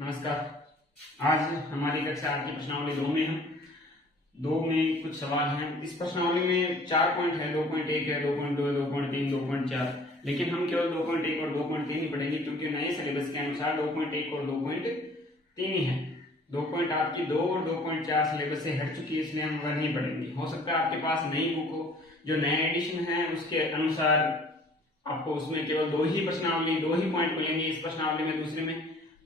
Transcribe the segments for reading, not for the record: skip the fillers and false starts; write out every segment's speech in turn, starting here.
नमस्कार। आज हमारी कक्षा आपकी प्रश्नावली 2 में है। 2 में कुछ सवाल हैं। इस प्रश्नावली में 4 पॉइंट है, 2.1 है, 2.2 है, 2.3, 2.4, लेकिन हम केवल 2.1 और 2.3 ही पढ़ेंगे क्योंकि नए सिलेबस के अनुसार 2.1 और 2.3 ही है। 2 आपकी 2 और 2.4 सिलेबस से हट चुकी है, इसलिए हम वह नहीं पढ़ेंगे। हो सकता है आपके पास नई बुक हो जो नया एडिशन है, उसके अनुसार आपको उसमें केवल 2 ही प्रश्नावली, 2 ही पॉइंट मिलेंगे इस प्रश्नावली में। दूसरे में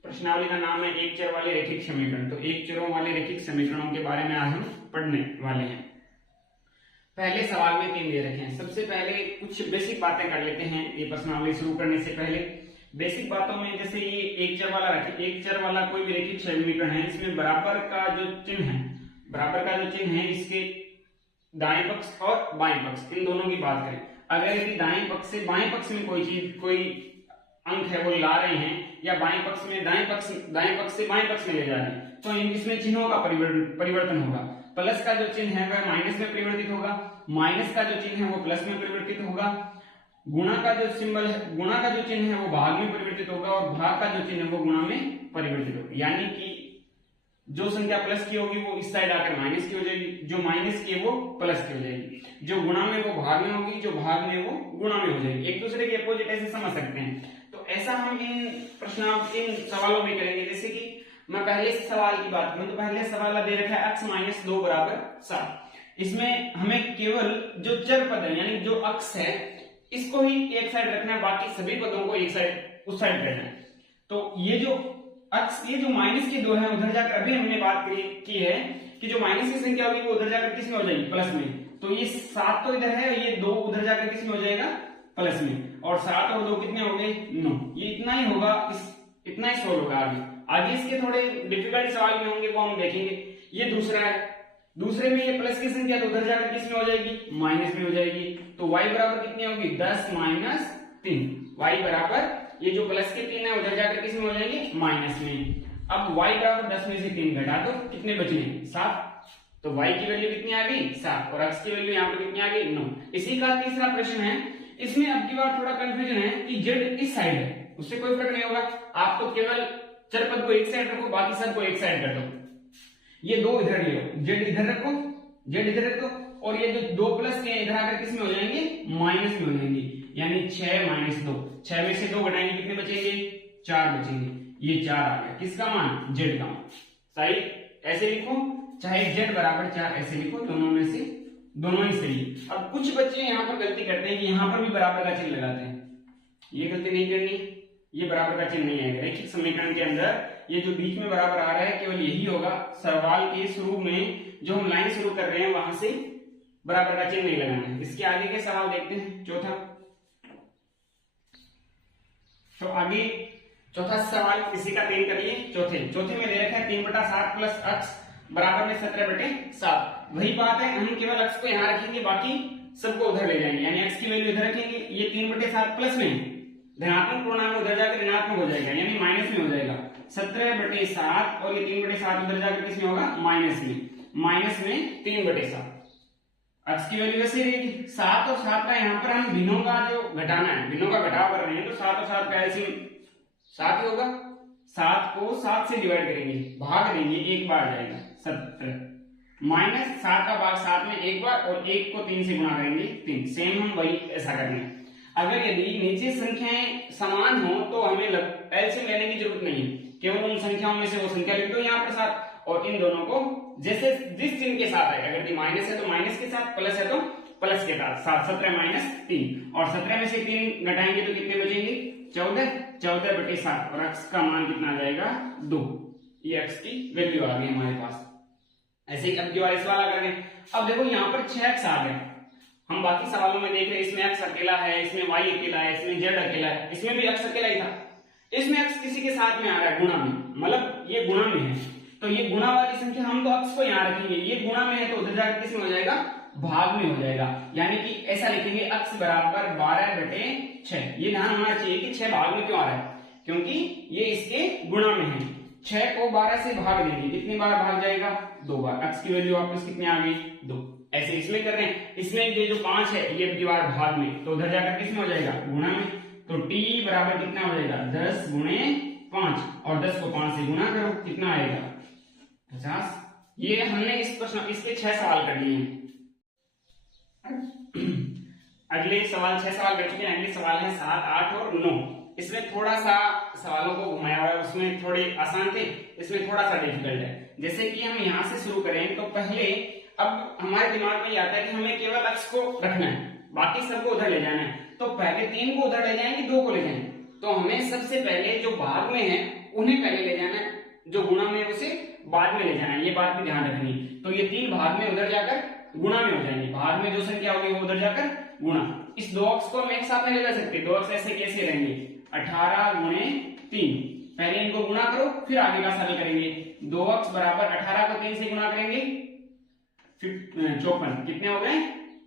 प्रश्नावली का नाम है एक चर वाले रैखिक समीकरण। तो एक चरों वाले रैखिक समीकरणों के बारे में आज हम पढ़ने वाले हैं। पहले सवाल में 3 दे रखे हैं। सबसे पहले कुछ बेसिक बातें कर लेते हैं। ये प्रश्नावली शुरू करने से पहले बेसिक बातों में, जैसे ये एक चर वाला कोई भी रैखिक समीकरण है, इसमें बराबर का जो चिन्ह है इसके दाएं पक्ष और बाएं पक्ष इन दोनों की बात करें। अगर यदि दाएं पक्ष से बाएं पक्ष में कोई अंक है वो ला रहे हैं, या दाएं पक्ष से बाएं पक्ष में ले जा रहे हैं, तो इसमें चिन्हों का परिवर्तन होगा। प्लस का जो चिन्ह है वह माइनस में परिवर्तित होगा, माइनस का जो चिन्ह है वो प्लस में परिवर्तित होगा, गुणा का जो चिन्ह है वो भाग में परिवर्तित होगा, और भाग का जो चिन्ह है वो गुणा में परिवर्तित होगा। यानी कि जो संख्या प्लस की होगी वो इस साइड आकर माइनस की हो जाएगी, जो माइनस की है वो प्लस की हो जाएगी, जो गुणा में वो भाग में होगी, जो भाग में वो गुणा में हो जाएगी। एक दूसरे के अपोजिट ऐसे समझ सकते हैं। तो ऐसा हम इन सवालों में करेंगे। जैसे कि मैं पहले सवाल की बात करूं तो पहले सवाल दे रखा है x - 2 = 7। इसमें हमें केवल जो चर पद है यानी जो अक्ष है इसको ही एक साइड रखना है, बाकी सभी पदों को एक साइड उस साइड करना है। तो ये जो माइनस की 2 है उधर जाकर, अभी हमने बात की है कि जो माइनस की संख्या होगी वो उधर जाकर किस में हो जाएगी, प्लस में। तो ये 7 तो इधर है, ये 2 उधर जाकर किस में हो जाएगा, प्लस में। और 7 और 2 कितने हो गए, 9। ये इतना ही होगा, इतना ही सोल्व होगा। आगे इसके थोड़े डिफिकल्ट सवाल भी होंगे वो हम देखेंगे। ये दूसरा है। दूसरे में ये प्लस की संख्या तो उधर जाकर किस में हो जाएगी, माइनस में हो जाएगी। तो y बराबर कितनी होगी, 10 - 3। y बराबर ये जो प्लस के 3 है उधर जाकर किस में हो जाएंगे, माइनस में। अब y बराबर 10 में से 3 घटा दो, कितने बचे, 7। तो y की वैल्यू कितनी आ गई, 7, और x की वैल्यू यहाँ पर कितनी आ गई, 9। इसी का तीसरा प्रश्न है। इसमें अब की बार थोड़ा कंफ्यूजन है कि z इस साइड है, उससे कोई फर्क नहीं होगा। आप तो केवल चर पद को एक साइड रखो, बाकी सबको एक साइड कर दो। ये 2 इधर ले लो, z इधर रखो, z इधर रखो, और ये जो 2 प्लस के इधर आकर किस में हो जाएंगे, माइनस में हो जाएंगे। यानी 6 - 2, 6 में से 2 घटाएंगे, कितने बचेंगे, 4 बचेंगे। ये 4 आ गया, किसका मान, z का मान। सही ऐसे लिखो, चाहे z बराबर 4 ऐसे लिखो, दोनों में से दोनों ही सही। अब कुछ बच्चे यहाँ पर गलती करते हैं कि यहाँ पर भी बराबर का चिन्ह लगाते हैं। ये गलती नहीं करनी, ये बराबर का चिन्ह नहीं आएगा। रैखिक समीकरण के अंदर ये जो बीच में बराबर आ रहा है केवल यही होगा। सवाल के शुरू में जो हम लाइन शुरू कर रहे हैं वहां से बराबर का चिन्ह नहीं लगाना है। इसके आगे के सवाल देखते हैं। चौथा सवाल किसी का 3 कर लिए। चौथे में दे रखा है 3/7 प्लस x बराबर में 17/7। वही बात है, हम केवल x को यहां रखेंगे, बाकी सबको उधर ले जाएंगे। यानी x की वैल्यू इधर रखेंगे। ये 3/7 प्लस में धनात्मक पूर्णांक उधर जाकर ऋणात्मक हो जाएगा, यानी माइनस में हो जाएगा। 17/7 और ये 3/7 उधर जाकर किस में होगा, माइनस में 3/7। x की वैल्यू वैसे रहेगी 7, और 7 का यहाँ पर हम भिन्नों का जो घटाना है, भिन्नों का घटाव कर रहे हैं, तो 7 और 7 का एलसीएम 7 ही होगा। 7 को 7 से डिवाइड करेंगे, भाग देंगे, एक बार जाएगा 17 माइनस 7 का भाग 7 में एक बार, और 1 को 3 से गुणा करेंगे 3। सेम हम वही ऐसा करेंगे। अगर यदि नीचे संख्याएं समान हो तो हमें एलसीएम लेने की जरूरत नहीं है, केवल उन संख्याओं में से वो संख्या लिख दो यहाँ पर 7, और इन दोनों को जैसे जिस चिन्ह के साथ है, अगर माइनस है तो माइनस के साथ, प्लस है तो प्लस के साथ। 17 - 3, और 17 में से 3 घटाएंगे तो कितने बचेंगे, 14/7, और x का मान कितना आ जाएगा, 2। ये x की वैल्यू आ गई हमारे पास। ऐसे ही अब की बार इस वाला कर रहे हैं। अब देखो यहाँ पर 6x आ गया। हम बाकी सवालों में देख रहे हैं, इसमें x अकेला है, इसमें y अकेला है, इसमें z अकेला है, इसमें भी x अकेला ही था। इसमें x किसी के साथ में आ रहा है, गुणा में, मतलब ये गुणा में है। तो ये गुणा वाली संख्या हम तो x को यहाँ रखेंगे, ये गुणा में है तो उधर जाकर किस में हो जाएगा, भाग में हो जाएगा। यानी कि ऐसा लिखेंगे x बराबर 12/6। ये ध्यान होना चाहिए कि 6 भाग में क्यों आ रहा है, क्योंकि ये इसके गुणा में है। 6 को 12 से भाग देंगे, कितनी बार भाग जाएगा, 2 बार। x की वैल्यू वापस कितनी आ गई, 2। ऐसे इसमें कर रहे हैं। इसमें ये जो 5 है ये अब की बार भाग में, तो उधर जाकर किस में हो जाएगा, गुणा में। तो t बराबर कितना हो जाएगा, 10 × 5 और 10 को 5 से गुना करो, कितना आएगा 50। ये हमने इस प्रश्न इसके 6 सवाल कर लिए हैं। अगले सवाल 6 सवाल कर चुके हैं। अगले सवाल है 7, 8 और 9। इसमें थोड़ा सा सवालों को घुमाया हुआ है, उसमें थोड़े आसान थे, इसमें थोड़ा सा डिफिकल्ट है। जैसे कि हम यहाँ से शुरू करें तो पहले अब हमारे दिमाग में ये आता है कि हमें केवल x को रखना है, बाकी सबको उधर ले जाना है। तो पहले 3 को उधर ले जाएंगे, 2 को ले जाएंगे। तो हमें सबसे पहले जो भाग में है उन्हें पहले ले जाना है, जो गुणा में है उसे बाद में ले जाना है। ये बात भी ध्यान रखनी। तो ये 3 भाग में उधर जाकर गुणा में हो जाएंगे, भाग में जो संख्या होगी वो उधर जाकर गुणा। इस 2x को हम एक साथ में ले जा सकते हैं। 2x ऐसे कैसे रहेंगे 18 गुणे 3। पहले इनको गुणा करो फिर आगे का सरल करेंगे। 2x बराबर 18 को 3 से गुणा करेंगे 54, कितने हो गए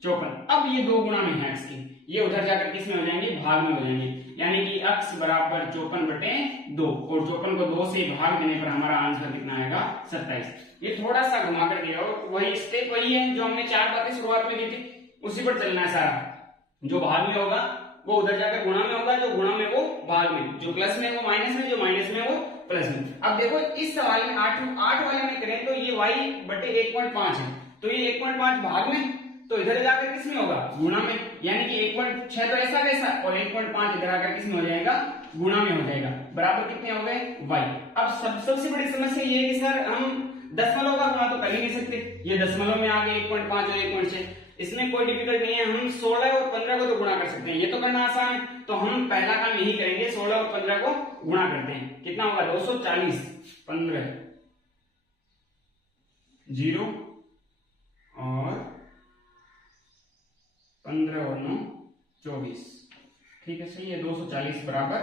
54। अब ये 2 गुणा में है x की, ये उधर जाकर किस में हो जाएंगे भाग में हो जाएंगे, यानी कि x बराबर 54/2 और 54 को 2 से भाग देने पर हमारा आंसर कितना आएगा 27। ये थोड़ा सा घुमा कर दिया और वही स्टेप वही है जो हमने 4 बातें शुरुआत में दी थी, उसी पर चलना है सारा। जो भाग में होगा वो उधर जाकर गुणा में होगा, जो गुणा में वो भाग में, जो प्लस में वो माइनस में, जो माइनस में वो प्लस में। अब देखो इस सवाल में 8 वाले में करें तो ये y/1.5 है, तो ये 1.5 भाग में, तो इधर जाकर किस में होगा गुणा में, यानी कि 1.6 तो ऐसा वैसा और 1.5 इधर आकर किस में हो जाएगा गुणा में हो जाएगा। बराबर कितने हो गए y। अब सबसे बड़ी समस्या ये है कि सर हम दशमलव का गुणा तो कर ही नहीं सकते, ये दशमलव में आ गए 1.5 और 1.6, इसमें कोई डिफिकल्ट नहीं है। हम 16 और 15 को तो गुणा कर सकते हैं, ये तो करना आसान है। तो हम पहला काम यही करेंगे, 16 और 15 को गुणा करते हैं, कितना होगा 240, 15 0 और 15 और 9 24, ठीक है सही है। 240 बराबर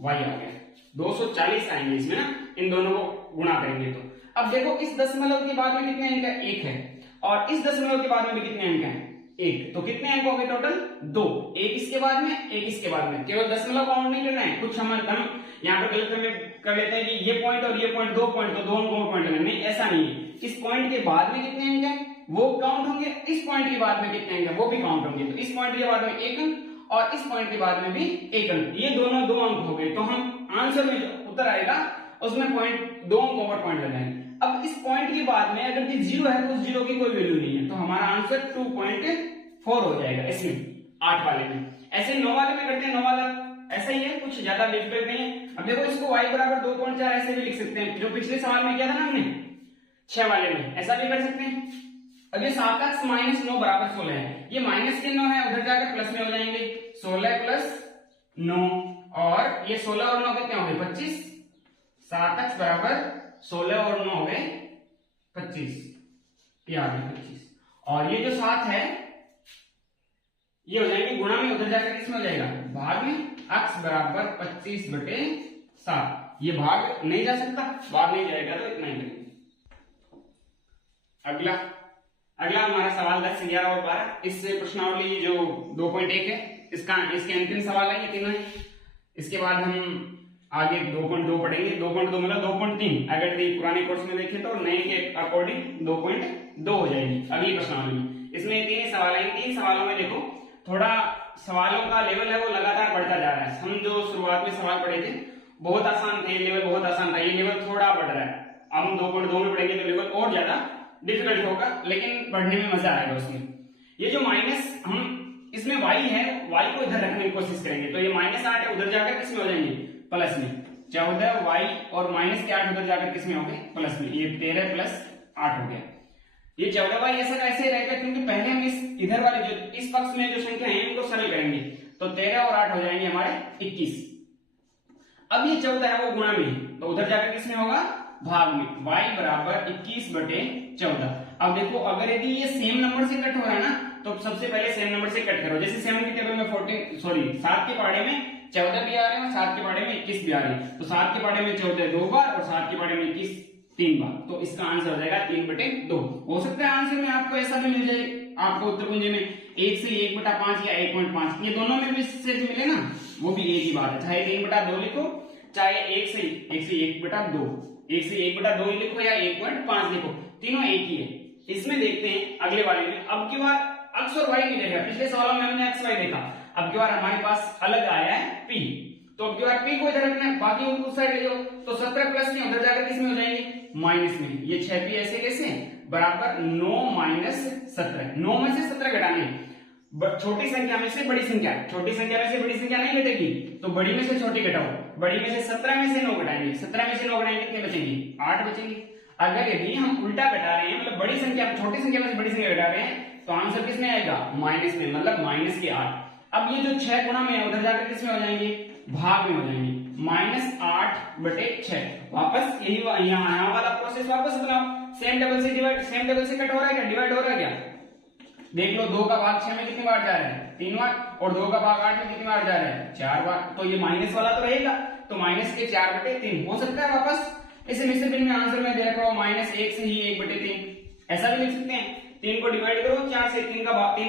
y आ गया। 240 आएंगे इसमें ना, इन दोनों को गुणा करेंगे तो। अब देखो इस दशमलव के बाद में कितने अंक है 1 है, और इस दशमलव के बाद में भी कितने अंक हैं 1, तो कितने अंक हो गए टोटल 2। एक इसके बाद में, एक इसके बाद में, केवल दशमलव काउंट नहीं करना है। कुछ हम यहाँ पर गलत कर लेते हैं कि ये पॉइंट और ये पॉइंट 2 पॉइंट, तो 2 अंकों का पॉइंट लेना, नहीं ऐसा नहीं है। इस पॉइंट के बाद में कितने अंक हैं वो काउंट होंगे, इस पॉइंट के बाद में कितने अंक है वो भी काउंट होंगे। तो इस पॉइंट के बाद में 1 अंक और इस पॉइंट के बाद में भी 1 अंक, ये दोनों 2 अंक हो गए। तो हम आंसर में जो उत्तर आएगा उसमें पॉइंट 2 अंकों पर पॉइंट लगाएंगे। अब इस पॉइंट के बाद में अगर ये 0 है तो उस 0 की कोई वैल्यू नहीं है, तो हमारा आंसर 2.4 हो जाएगा इसमें 8 वाले में। ऐसे 9 वाले में करते हैं, 9 वाला ऐसा ही है, कुछ ज्यादा डिफिकल्ट नहीं है। अब देखो इसको y बराबर 2.4 ऐसे भी लिख सकते हैं, जो पिछले सवाल में किया था ना हमने 6 वाले में, ऐसा भी कर सकते हैं। अब ये 7x - 9 बराबर 16 है, ये माइनस के 9 है, उधर जाकर प्लस में हो जाएंगे 16 + 9, और ये 16 और 9 कितने हो गए 25, 7x बराबर 16 और 9 हो गए 25, ये आ गए 25। और ये जो 7 है ये हो जाएंगे गुणा में, उधर जाकर किसमें हो जाएगा भाग में, x बराबर 25/7। ये भाग नहीं जा सकता, भाग नहीं जाएगा तो इतना ही करेंगे। अगला हमारा सवाल 10, 11 और 12। इस प्रश्नावली जो 2.1 है इसके अंतिम सवाल है, ये तीनों है। इसके बाद हम आगे 2.2 पढ़ेंगे। 2.2 मतलब 2.3, अगर पुराने कोर्स में देखें तो नए के अकॉर्डिंग 2.2 हो जाएगी अगली प्रश्नावली में। इसमें 3 सवाल है, 3 सवालों में देखो थोड़ा सवालों का लेवल है वो लगातार बढ़ता जा रहा है। हम जो शुरुआत में सवाल पढ़े थे बहुत आसान थे, लेवल बहुत आसान था, ये लेवल थोड़ा बढ़ रहा है। अब हम 2.2 में पढ़ेंगे तो लेवल और ज्यादा डिफिकल्ट होगा, लेकिन पढ़ने में मजा आएगा उसमें। ये जो माइनस, हम इसमें y है, y को इधर रखने की कोशिश करेंगे, तो ये -8 है, उधर जाकर किसमें हो जाएंगे प्लस में। 14y और -8 उधर जाकर किसमें हो गए प्लस में, ये 13 + 8 हो गया। ये 14y ऐसा कैसे रहेगा, क्योंकि पहले हम इस इधर वाले जो इस पक्ष में जो संख्या है उनको सरल करेंगे, तो 13 और 8 हो जाएंगे हमारे 21। अब ये 14 है वो गुणा में, तो उधर जाकर किसमें होगा भाग में, y बराबर 21/14। अब देखो अगर यदि ये सेम नंबर से कट हो रहा है ना, तो सबसे पहले सेम नंबर से कट करो। जैसे 7 की टेबल में 7 के पहाड़े में 14 भी आ रहे हैं और 7 के पहाड़े में 21 भी आ रहे हैं, तो 7 के पहाड़े में 14 2 बार और 7 के पहाड़े में 21 3 बार, तो इसका आंसर हो जाएगा 3/2। हो सकता है आंसर में आपको ऐसा भी मिल जाए, आपको उत्तर कुंजी में 1 से 1/5 या 1.5, ये दोनों में भी सिर्फ मिले ना, वो भी एक ही बात है। चाहे 3/2 लिखो, चाहे 1 से 1/2, 1 से 1/2 लिखो या 1.5 लिखो, तीनों एक ही है। इसमें देखते हैं अगले वाले में, अब की बार x और y मिलेगा। पिछले सवालों में हमने x y देखा, अब की बार हमारे पास अलग आया है p, तो अब की बार p को इधर रखना है, बाकी उनको उस साइड ले जाओ। तो 17 प्लस में उधर जाकर किस में हो जाएंगे, माइनस में। ये 6p ऐसे कैसे बराबर 9 माइनस 17। 9 में से 17 घटाने, छोटी संख्या में से बड़ी संख्या, छोटी संख्या में से बड़ी संख्या नहीं घटेगी, तो बड़ी में से छोटी घटाओ। बड़ी में से 17 में से 9 घटाएंगे, 17 में से 9 घटाएंगे कितने बचेंगे, 8 बचेंगे। अगर यदि हम उल्टा घटा रहे हैं, मतलब बड़ी संख्या छोटी संख्या में से बड़ी संख्या घटा रहे हैं, तो आंसर किस में आएगा, माइनस में, मतलब माइनस के 8। अब ये जो 6 गुणा में है उधर जाकर किस में हो जाएंगे, भाग में हो जाएंगे, -8/6। वापस यही यहाँ वाला प्रोसेस वापस बनाओ। सेम डबल से डिवाइड, सेम डबल से कट हो रहा है क्या, डिवाइड हो रहा है क्या, देख लो। 2 का भाग 6 में कितनी बार जा रहा है, 3 बार, और 2 का भाग 8 में कितनी बार जा रहा है, 4 बार। तो ये माइनस वाला तो रहेगा, तो माइनस के 4/3 हो सकता है वापस। इसे मिश्र भिन्न में आंसर में दे रखा हो -1 से ही 1/3, ऐसा भी लिख सकते हैं। 3 को डिवाइड करो 4 से, 3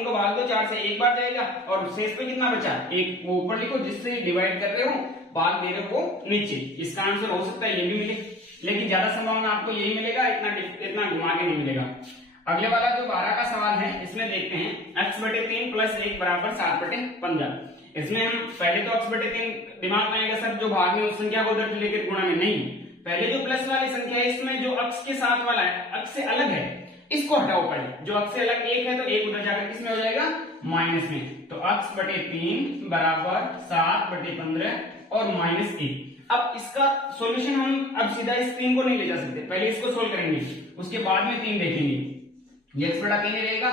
को भाग दो 4 से, 1 बार जाएगा, और शेष पे कितना बचा, 1 वो ऊपर लिखो, जिससे डिवाइड कर रहे हो, भाग दे रहे हो वो नीचे। इसका आंसर हो सकता है ये भी मिले, लेकिन ज्यादा संभावना आपको यही मिलेगा, इतना घुमा के नहीं मिलेगा। अगले वाला जो 12 का सवाल है, इसमें देखते हैं x/3 + 1 = 7/15। इसमें हम पहले तो x/3 दिमाग में आएगा सर, जो भाग में उस संख्या को उधर लेकर गुणा में नहीं, पहले जो प्लस वाली संख्या है इसमें जो अक्ष के साथ वाला है, अक्ष से अलग है, इसको हटाओ पहले। जो अक्ष से अलग 1 है, तो 1 उधर जाकर किस में हो जाएगा, माइनस में। तो x/3 = 7/15 और -1। अब इसका सॉल्यूशन हम अब सीधा इस 3 को नहीं ले जा सकते, पहले इसको सोल्व करेंगे, उसके बाद में 3 देखेंगे। ये x/3 रहेगा,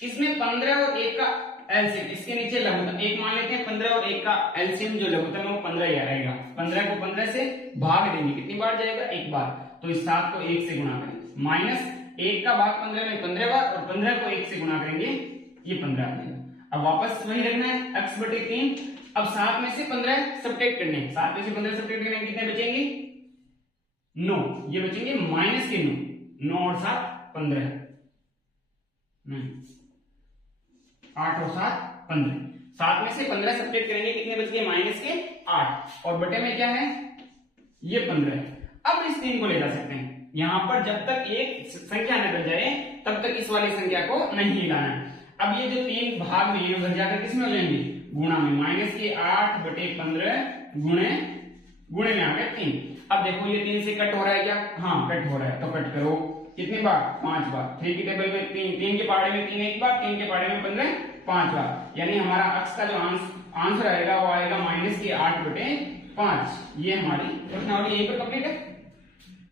इसमें 15 और 1 का एलसीएम, इसके नीचे लघुत्तम 1 मान लेते हैं, 15 और 1 का एलसीएम जो लघुत्तम है वो 15 ही आएगा। 15 को 15 से भाग देंगे, कितनी बार जाएगा, 1 बार। तो इस 7 को 1 से गुणा करेंगे, माइनस 1 का भाग 15 में 15 बार, और 15 को 1 से गुणा करेंगे, ये 15 आ जाएगा। अब वापस वही रखना है, x/3। अब 7 में से 15 सब्ट्रैक्ट करने हैं, 7 में से 15 सब्ट्रैक्ट करने में कितने बचेंगे, 9। ये बचेंगे माइनस के 9, 9 और 7 15, 8 और 7 15। 7 में से 15 सब्ट्रैक्ट करेंगे, कितने बच गए, माइनस के 8, और बटे में क्या है, ये 15 है। अब इस 3 को ले जा सकते हैं, यहां पर जब तक एक संख्या न बन जाए तब तक इस वाली संख्या को नहीं हिलाना है। अब ये जो 3 भाग में, ये उधर जाकर किस में हो जाएंगे, गुणा में, माइनस के 8/15 गुणे में आ गया 3। अब देखो ये 3 से कट हो रहा है क्या, हाँ कट हो रहा है, तो कट करो, कितनी बार, 5 बार। 3 की टेबल में 3 के पहाड़े में 3 1 बार, 3 के पहाड़े में 15 5 बार, यानी हमारा अक्ष का जो आंसर आएगा वो आएगा -8/5। ये हमारी प्रश्नावली यहीं पर कंप्लीट है।